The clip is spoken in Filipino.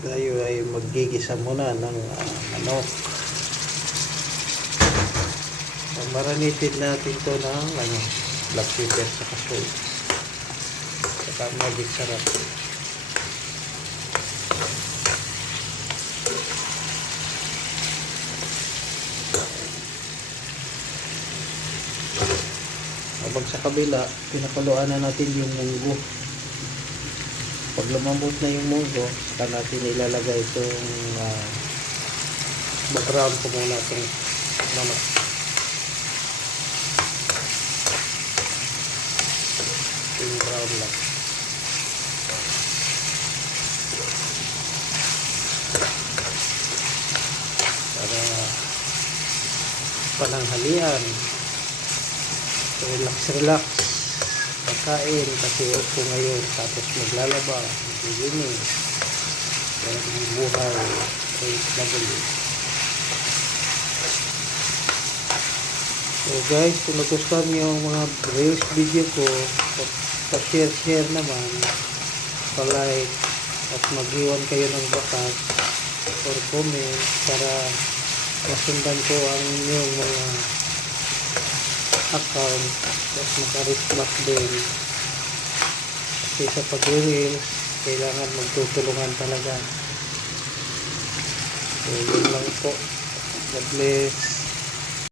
Tayo ay maggigisa muna ng manok. Marinitin natin to ng black pepper sa kasoy. Saka magic sarap. Habang sa kabila, pinakuluan na natin yung munggo. Pag lumambot na yung munggo, saka natin ilalagay itong background ko muna itong manok. Yung brown lang. Para pananghalian. Relax pagkain kasi upo ngayon tapos maglalaba maglinis kaya yung buhay ay nabali. So guys, kung nagustuhan nyo yung mga reels video ko, pa-share naman, pa-like at mag-iwan kayo ng bakas or comment para masundan ko ang inyong mga account at maka-response din kasi sa pag-reels kailangan magtutulungan talaga. So yun lang po. God bless.